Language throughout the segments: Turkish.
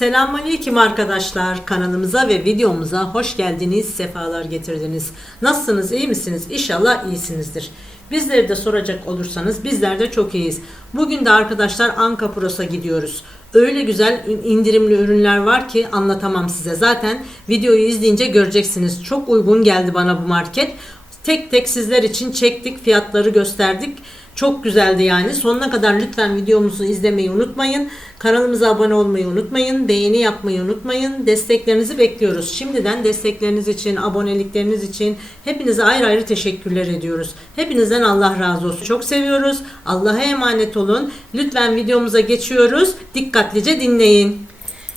Selamünaleyküm arkadaşlar. Kanalımıza ve videomuza hoş geldiniz, sefalar getirdiniz. Nasılsınız, iyi misiniz? İnşallah iyisinizdir. Bizleri de soracak olursanız bizler de çok iyiyiz. Bugün de arkadaşlar Anka Pros'a gidiyoruz. Öyle güzel indirimli ürünler var ki anlatamam size. Zaten videoyu izleyince göreceksiniz. Çok uygun geldi bana bu market. Tek tek sizler için çektik, fiyatları gösterdik. Çok güzeldi yani. Sonuna kadar lütfen videomuzu izlemeyi unutmayın. Kanalımıza abone olmayı unutmayın. Beğeni yapmayı unutmayın. Desteklerinizi bekliyoruz. Şimdiden destekleriniz için, abonelikleriniz için hepinize ayrı ayrı teşekkürler ediyoruz. Hepinizden Allah razı olsun. Çok seviyoruz. Allah'a emanet olun. Lütfen videomuza geçiyoruz. Dikkatlice dinleyin.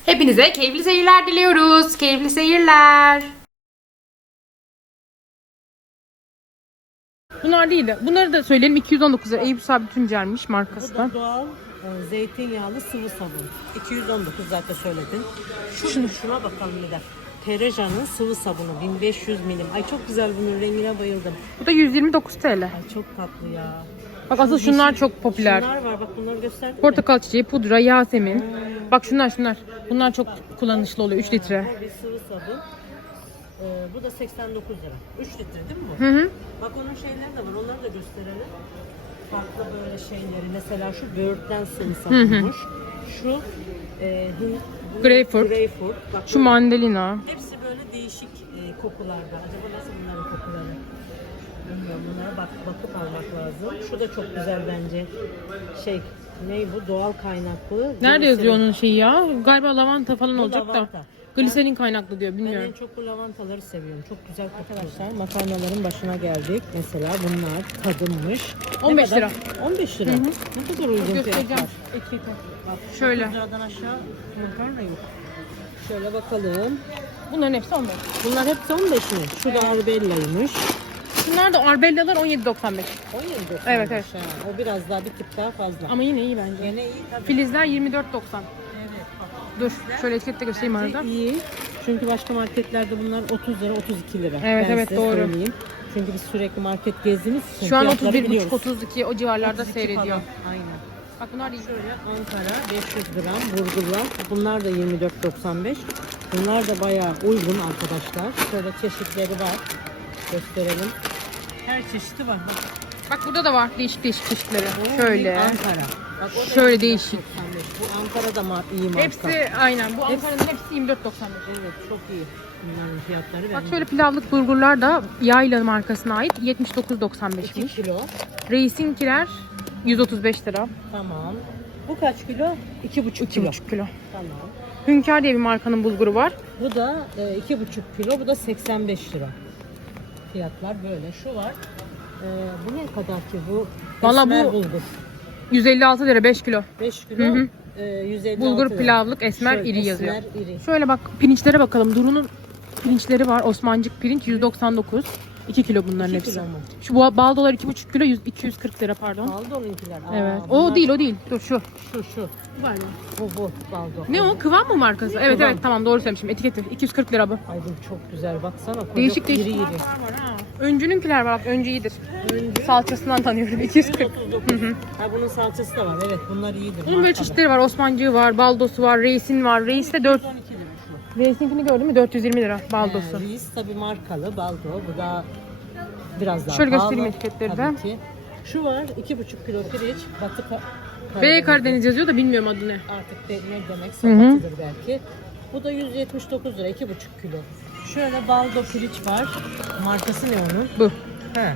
Hepinize keyifli seyirler diliyoruz. Keyifli seyirler. Bunlar değil de. Bunları da söyleyelim. 219 lira. Eyüp Sabit Tuncer'miş markası da. doğal e, zeytinyağlı sıvı sabun. 219 zaten söyledin. Şunu, şuna bakalım bir de. Tereja'nın sıvı sabunu 1500 milim. Ay çok güzel bunun rengine bayıldım. Bu da 129 TL. Ay çok tatlı ya. Bak asıl Şu şunlar yeşil- çok popüler. Şunlar var bak bunları gösterdin mi? Portakal çiçeği, pudra, yasemin. Bak şunlar şunlar. Bunlar çok kullanışlı oluyor. 3 litre. Bu bir sıvı sabun. Ee, bu da 89 lira. 3 litre değil mi bu? Hı hı. Bak onun şeyleri de var. Onları da gösterelim. Farklı böyle şeyleri. Mesela şu böğürtlen sıvı sabunmuş. Şu e, bu Greyfurt. Greyfurt. Bak Şu böyle- mandalina. Hepsi böyle değişik e, kokularda. Acaba nasıl bunların kokuları? Bilmiyorum. Bunlara bak, bakıp almak lazım. Şu da çok güzel bence. Şey, ne bu? Doğal kaynaklı. Nerede yazıyor onun şeyi ya? Galiba lavanta falan olacak da. Gliserin kaynaklı diyor Ben bilmiyorum. en çok bu lavantaları seviyorum. Çok güzel arkadaşlar. Makarnaların başına geldik. Mesela bunlar tadımmış. Ne 15 kadar? lira. 15 lira. Ne kadar uygun Göstereceğim fiyatlar. etiketi. Bak, Şöyle. 9 liradan aşağı makarna yok. Şöyle bakalım. Bunların hepsi 15. Bunlar hepsi 15 mi? Şu da Arbella'ymış. Bunlar da Arbellalar 17.95. 17 Evet, evet. O biraz daha bir tık daha fazla. Ama yine iyi bence. Gene iyi tabii. Filizler 24.90. Dur şöyle etikette göstereyim Bence arada. iyi. Çünkü başka marketlerde bunlar 30 lira 32 lira. Evet, ben evet, size doğru. söyleyeyim. Çünkü biz sürekli market gezdiğimiz için Şu an fiyatları 31.5 biliyoruz. 32 o civarlarda 32 seyrediyor. falan. Aynen. Bak bunlar iyi. Şöyle Ankara 500 gram burgullar. Bunlar da 24.95. Bunlar da bayağı uygun arkadaşlar. Şöyle çeşitleri var. Gösterelim. Her çeşidi var. Bak, burada da var değişik değişik çeşitleri. Şöyle. Ankara. Bak, o da Şöyle 24.95. değişik. Bu Ankara'da ma- iyi marka. Hepsi aynen. Bu Ankara'nın hepsi 24.95. Evet çok iyi. Bunların fiyatları Bak şöyle pilavlık burgurlar da Yayla markasına ait 2 79.95'miş. kilo. Reis'inkiler 135 lira. Tamam. Bu kaç kilo? 2,5 kilo. 2,5 kilo. Tamam. Hünkar diye bir markanın bulguru var. Bu da e, iki buçuk kilo, bu da 85 lira. Fiyatlar böyle. Şu var. E, bu ne kadar ki bu? Vallahi Esmer bu- bulgur. 156 lira 5 kilo. 5 Hı kilo. hı. E, 156 Bulgur lira. pilavlık esmer Şöyle, iri esmer, yazıyor. iri. Şöyle bak pirinçlere bakalım. Duru'nun pirinçleri var. Osmancık pirinç 199. 2 kilo bunların İki hepsi. kilo mu? Şu bu- baldolar 2,5 kilo 100, 240 lira pardon. Aldı onunkiler. Aa, Evet. bunlar- O değil o değil. Dur şu. Şu şu. Bu bu. Baldo. Ne o? Kıvam mı markası? Evet Kıvam. evet tamam doğru söylemişim. Etiketi 240 lira bu. Ay bu çok güzel. Baksana. koca Değişik değişik iri iri. var. Öncününkiler var bak öncü iyidir. Öncü Salçasından tanıyorum 240. 139. Ha bunun salçası da var. Evet bunlar iyidir. Bunun böyle markalı. çeşitleri var. Osmancığı var, baldosu var, reisin var. Reis de 4. 112 lira şu. Reisinkini gördün mü? 420 lira baldosu. Ee, Reis tabii markalı baldo. Bu da biraz daha Şöyle pahalı. göstereyim etiketleri de. Tabii ki. Şu var 2,5 kilo pirinç. Batı Ka- B Karadeniz yazıyor da bilmiyorum adı ne. Artık de, ne demek Hı hı. batıdır belki. Bu da 179 lira 2,5 kilo. Şöyle baldo pirinç var. Markası ne onun? Bu. He.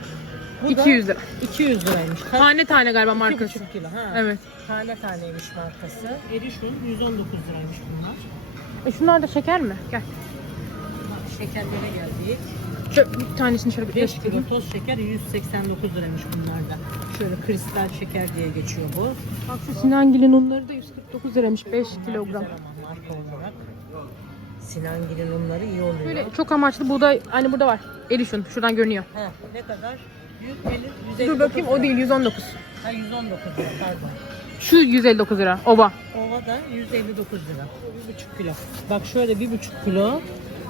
Bu 200 da lira. 200 liraymış. Kaç? Tane tane galiba markası. 2,5 kilo. Ha. Evet. Tane taneymiş markası. Erişun 119 liraymış bunlar. E şunlar da şeker mi? Gel. Şekerlere geldik. Şöyle bir tanesini şöyle bir 5 göstereyim. kilo toz şeker 189 liraymış bunlarda. Şöyle kristal şeker diye geçiyor bu. Bak şu Sinangil'in unları da 149 liraymış 5 Bunlar kilogram. Güzel ama marka olarak. Sinangil'in unları iyi oluyor. Böyle çok amaçlı buğday hani burada var. Erişun şuradan görünüyor. He, ne kadar? 150, 159 Dur bakayım o değil 119. Ha 119 lira pardon. Şu 159 lira. Oba. Ova da 159 lira. 1,5 kilo. Bak şöyle 1,5 kilo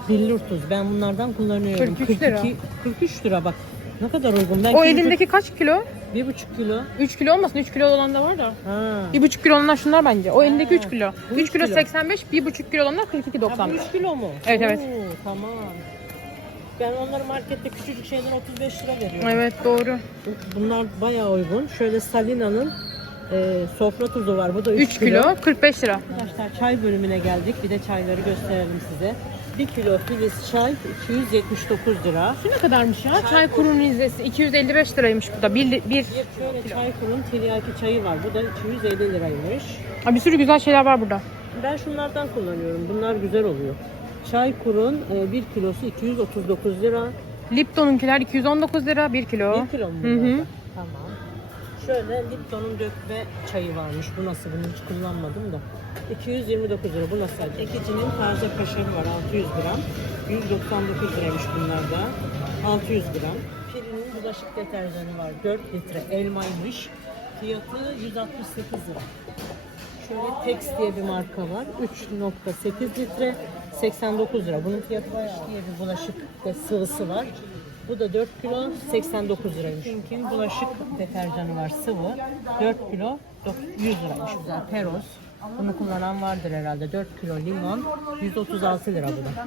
billur tuz. Ben bunlardan kullanıyorum. 43 lira. 43 lira bak. Ne kadar uygun. Ben O elindeki kaç kilo? Bir buçuk kilo. 3 kilo olmasın 3 kilo olan da var da. Ha. 1,5 kilo olanlar şunlar bence. O elindeki 3 kilo. bu 3 üç kilo kilo. 85, 1,5 kilo olanlar Ha, bu 42.90. üç kilo mu? Evet, evet. Oo, tamam. Ben onları markette küçücük şeyden 35 lira veriyorum. Evet doğru. Bunlar bayağı uygun. Şöyle Salina'nın e, sofra tuzu var. Bu da 3, 3 kilo 45 lira. Arkadaşlar çay bölümüne geldik. Bir de çayları gösterelim size. 1 kilo Filiz çay 279 lira. Şu ne kadarmış ya? Çay kuru rizesi 255 liraymış bu da. Bir, bir. Bir şöyle çay kurun tiryaki çayı var. Bu da 250 liraymış. Ha, bir sürü güzel şeyler var burada. Ben şunlardan kullanıyorum. Bunlar güzel oluyor. Çay kurun 1 kilosu 239 lira. Lipton'unkiler 219 lira 1 kilo. 1 kilo mu Hı hı. Şöyle Lipton'un dökme çayı varmış. Bu nasıl? Bunu hiç kullanmadım da. 229 lira. Bu nasıl? Ekicinin taze kaşarı var. 600 gram. 199 liraymış bunlar da. 600 gram. Pirinin bulaşık deterjanı var. 4 litre elmaymış. Fiyatı 168 lira. Şöyle Tex diye bir marka var. 3.8 litre 89 lira. Bunun fiyatı bayağı diye bir bulaşık sıvısı var. Bu da 4 kilo 89 liraymış. Pink'in bulaşık deterjanı var sıvı. 4 kilo 100 liraymış. Güzel Peros. Bunu kullanan vardır herhalde. 4 kilo limon 136 lira bu da.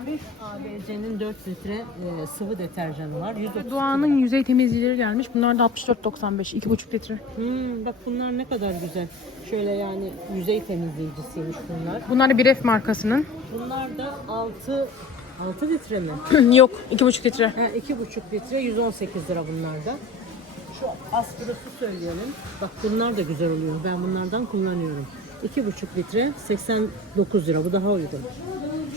ABC'nin 4 litre e, sıvı deterjanı var. 130 Doğan'ın yüzey temizleyicileri gelmiş. Bunlar da 64.95 2,5 litre. Hmm, bak bunlar ne kadar güzel. Şöyle yani yüzey temizleyicisiymiş bunlar. Bunlar da Biref markasının. Bunlar da 6 6 litre mi? Yok 2,5 litre. Ha 2,5 litre 118 lira bunlar da. Şu aspirosu söyleyelim. Bak bunlar da güzel oluyor. Ben bunlardan kullanıyorum. 2,5 litre 89 lira. Bu daha uygun.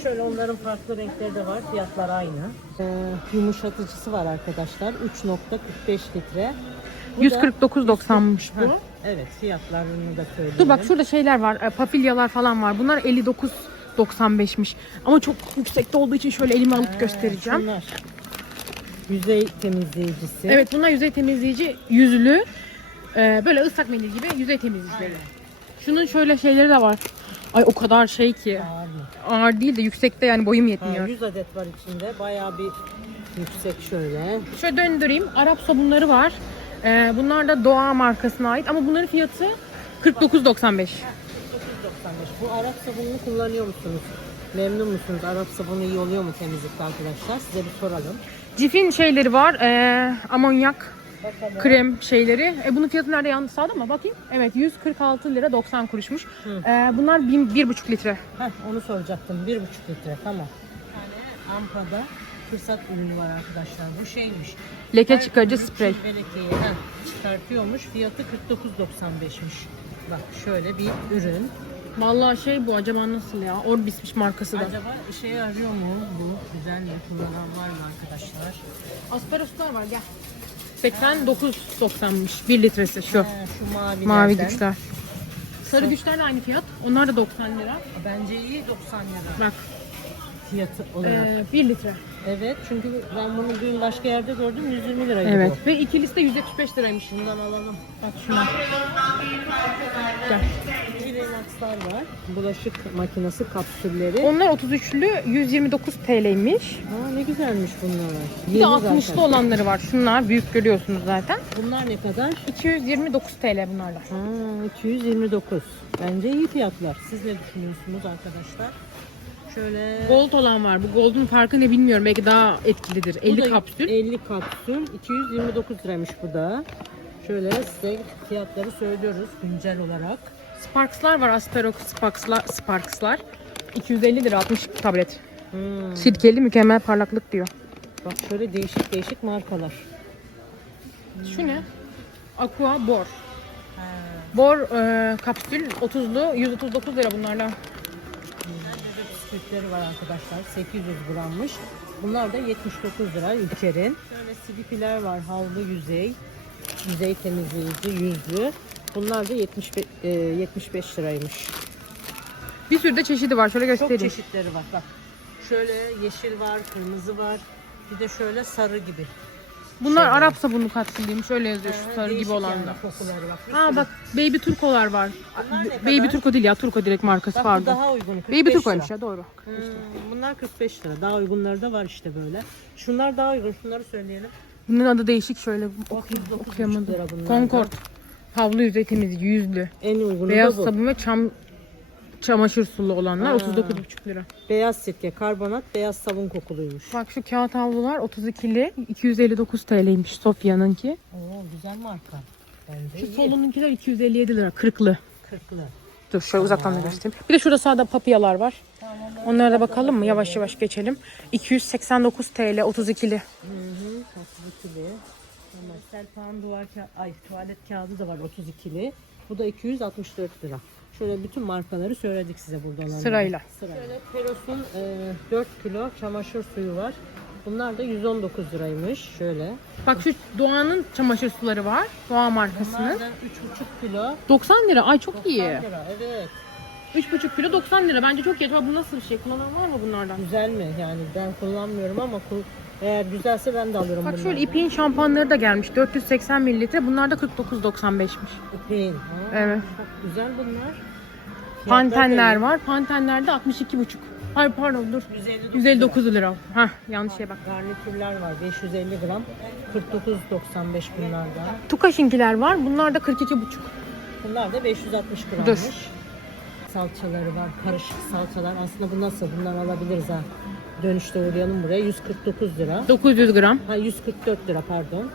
Şöyle onların farklı renkleri de var. Fiyatlar aynı. Ee, yumuşatıcısı var arkadaşlar. 3.45 litre. Bu da- 149.90'mış bu. Evet fiyatlarını da söyleyeyim. Dur bak şurada şeyler var. e, Papilyalar falan var. Bunlar 59.95'miş. Ama çok yüksekte olduğu için şöyle elime alıp göstereceğim. Şunlar. Yüzey temizleyicisi. Evet bunlar yüzey temizleyici yüzlü. e, böyle ıslak mendil gibi yüzey temizleyicileri. Şunun şöyle şeyleri de var. Ay o kadar şey ki. Ağır mı? Ağır değil de yüksekte yani boyum Ha, yetmiyor. 100 adet var içinde. Bayağı bir yüksek şöyle. Şöyle döndüreyim. Arap sabunları var. E, bunlar da Doğa markasına ait ama bunların fiyatı 49.95. 995. Bu Arap sabununu kullanıyor musunuz? Memnun musunuz? Arap sabunu iyi oluyor mu temizlikte arkadaşlar? Size bir soralım. Cif'in şeyleri var. E, amonyak Bakalım. krem şeyleri. E, bunun fiyatı nerede yandı sağda mı? Bakayım. Evet 146 lira 90 kuruşmuş. E, bunlar 1, 1,5 litre. Heh, onu soracaktım. 1,5 litre. Tamam. Bir Ampra'da fırsat ürünü var arkadaşlar. Bu şeymiş. Leke Her çıkarıcı sprey. Belekeyi heh, çıkartıyormuş. Fiyatı 49.95'miş. Bak şöyle bir ürün. Vallahi şey bu acaba nasıl ya? Orbis'miş markası da. Acaba işe yarıyor mu bu? Güzel mi? Kullanan var mı arkadaşlar? Asperoslar var gel. 89.90'mış 1 litresi şu. Ha, şu mavilerden. Mavi güçler. Sarı güçler de aynı fiyat. Onlar da 90 lira. Bence iyi 90 lira Bak fiyatı olarak. e, 1 litre. Evet çünkü ben bunu dün başka yerde gördüm 120 liraydı Evet. bu. Ve ikilisi de 175 liraymış. Bundan alalım. Bak şuna. Gel. Relaxlar var. Bulaşık makinesi kapsülleri. Onlar 33'lü 129 TL'ymiş. Aa, ne güzelmiş bunlar. Bir de Yeni 60'lı zaten. olanları var. Şunlar büyük görüyorsunuz zaten. Bunlar ne kadar? 229 TL bunlarla. Ha, 229. Bence iyi fiyatlar. Siz ne düşünüyorsunuz arkadaşlar? Şöyle Gold olan var. Bu Gold'un farkı ne bilmiyorum. Belki daha etkilidir. Bu 50 da kapsül. 50 kapsül. 229 liraymış bu da. Şöyle size fiyatları söylüyoruz güncel olarak. Sparks'lar var. Asperox Sparks'lar. Sparks'lar. 250 lira 60 tablet. Hmm. Sirkeli mükemmel parlaklık diyor. Bak şöyle değişik değişik markalar. Şu ne? Aqua Bor. Bor e, kapsül 30'lu 139 lira bunlarla. Burada bisküvitleri var arkadaşlar. 800 grammış. Bunlar da 79 lira İlker'in. Şöyle silipiler var. Havlu yüzey. Yüzey temizleyici yüzlü. Bunlar da 75, e, 75 liraymış. Bir sürü de çeşidi var. Şöyle Çok göstereyim. çeşitleri var. Bak. Şöyle yeşil var, kırmızı var. Bir de şöyle sarı gibi. Bunlar Şöyle. Arap sabunlu kapsül diyeyim. Şöyle yazıyor şu sarı gibi olan da. bak. Ha bak Baby Turko'lar var. Bunlar ne Baby kadar? Turko değil ya. Turko direkt markası Bak bu pardon. daha uygun. 45 Baby Turko'ymuş ya doğru. Hmm, bunlar 45 lira. Daha uygunları da var işte böyle. Şunlar daha uygun. Şunları söyleyelim. Bunun adı değişik şöyle 39,5 okuyamadım. Concord. Havlu yüzey temizliği yüzlü. En uygunu Beyaz da bu. sabun ve çam çamaşır sulu olanlar Ha. 39,5 lira. Beyaz sirke, karbonat, beyaz sabun kokuluymuş. Bak şu kağıt havlular 32'li 259 TL'ymiş Sofya'nınki. Oo güzel marka. Bence Şu solununkiler 257 lira 40'lı. Kırklı. Dur şöyle uzaktan da göstereyim. Bir de şurada sağda papiyalar var. Onlara da bakalım mı? Yavaş yavaş geçelim. 289 TL 32'li. Hı hı. 32'li. Ama Selpan duvar ka- ay tuvalet kağıdı da var 32'li. Bu da 264 lira. Şöyle bütün markaları söyledik size burada olanları. Sırayla. Sırayla. Şöyle Peros'un e, 4 kilo çamaşır suyu var. Bunlar da 119 liraymış. Şöyle. Bak şu Doğan'ın çamaşır suları var. Doğa markasının. Bunlar da 3,5 kilo. 90 lira. Ay çok 90 iyi. lira. Evet. 3,5 kilo 90 lira. Bence çok iyi. Acaba bu nasıl bir şey? Kullanan var mı bunlardan? Güzel mi? Yani ben kullanmıyorum ama kul- eğer güzelse ben de alırım Bak şöyle İpek'in şampuanları da gelmiş. 480 mililitre. Bunlar da 49.95'miş. İpeğin. Ha, Evet. Çok güzel bunlar. Pantenler var. Pantenler de 62,5. Hayır pardon dur. 159, 159 lira. Hah yanlış şey bak. Garnitürler var 550 gram 49.95 bunlarda. Tukaşinkiler var. Bunlar da 42,5. Bunlar da 560 grammış. Dur. Salçaları var karışık salçalar aslında bu nasıl bunlar alabiliriz ha. Dönüşte uğrayalım buraya 149 lira. 900 gram. Ha 144 lira pardon.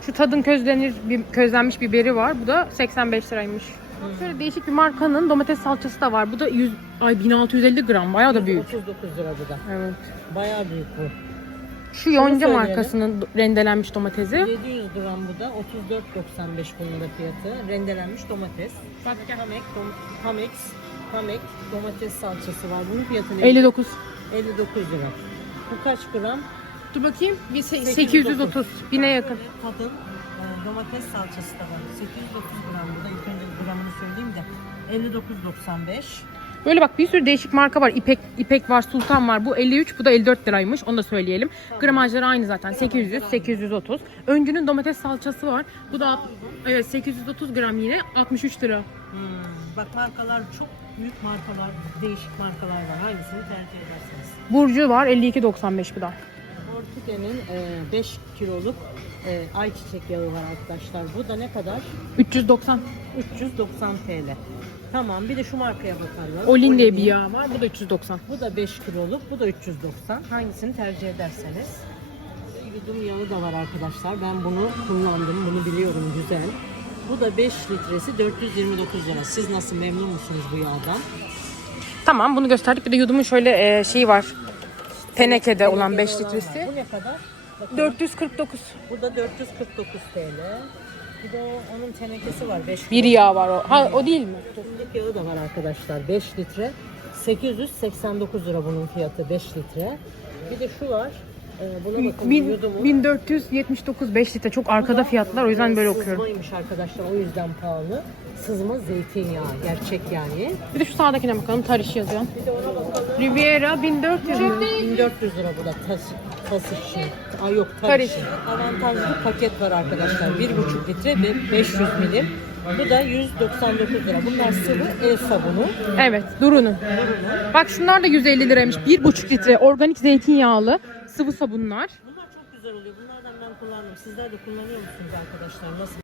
Şu tadın közlenir bir közlenmiş biberi var. Bu da 85 liraymış. Bak Şöyle değişik bir markanın domates salçası da var. Bu da 100 ay 1650 gram. Bayağı da büyük. 39 lira bu da. Evet. Bayağı büyük bu. Şu Yonca söyleyelim. markasının rendelenmiş domatesi. 700 gram bu da 34.95 bunun da fiyatı. Rendelenmiş domates. Bak gel. Hamek, Hamek domates salçası var. Bunun fiyatı ne? 59. 59 lira. Bu kaç gram? Dur bakayım. Bir se- 830. 830. Bine yakın. Böyle Kadın e, domates salçası da var. 830 gram burada. İlk önce gramını söyleyeyim de. 59.95. Böyle bak bir sürü değişik marka var. İpek İpek var, Sultan var. Bu 53, bu da 54 liraymış. Onu da söyleyelim. Gramajları aynı zaten. 800, 830. Öncünün domates salçası var. Bu da evet 830 gram yine 63 lira. Hmm. Bak markalar çok büyük markalar, değişik markalar var. Hangisini tercih edersiniz? Burcu var 52.95 bu da. Orkide'nin 5 kiloluk e, ayçiçek yağı var arkadaşlar. Bu da ne kadar? 390. 390 TL. Tamam bir de şu markaya bakalım. Olin diye bir yağ var. Bu da 390. Bu da 5 kiloluk, bu da 390. Hangisini tercih ederseniz. Yudum yağı da var arkadaşlar. Ben bunu kullandım, bunu biliyorum güzel. Bu da 5 litresi 429 lira. Siz nasıl memnun musunuz bu yağdan? Tamam bunu gösterdik. Bir de yudumun şöyle e, şeyi var. Tenekede olan 5 Tenekeli litresi. Bu ne kadar? Bakın, 449. Bu da 449 TL. Bir de o- onun tenekesi var 5 Bir yağ var o. Ha o değil mi? Fındık yağı da var arkadaşlar 5 litre. 889 lira bunun fiyatı 5 litre. Bir de şu var. Ee, buna bakın Bin- yudumu. 1479 5 litre çok arkada fiyatlar o yüzden böyle okuyorum. Sızmaymış arkadaşlar o yüzden pahalı. Sızma zeytinyağı gerçek yani. Bir de şu sağdakine bakalım tarih yazıyor. Bir de ona bakalım. Riviera 1400 mü? 1400 lira bu da tas, tas işi. Ay yok tas Karış. işi. Avantajlı paket var arkadaşlar. 1,5 litre ve 500 milim. Bu da 199 lira. Bunlar sıvı el sabunu. Evet Duru'nun. Bak şunlar da 150 liraymış. 1,5 litre organik zeytinyağlı sıvı sabunlar. Bunlar çok güzel oluyor. Bunlardan ben kullandım. Sizler de kullanıyor musunuz arkadaşlar? Nasıl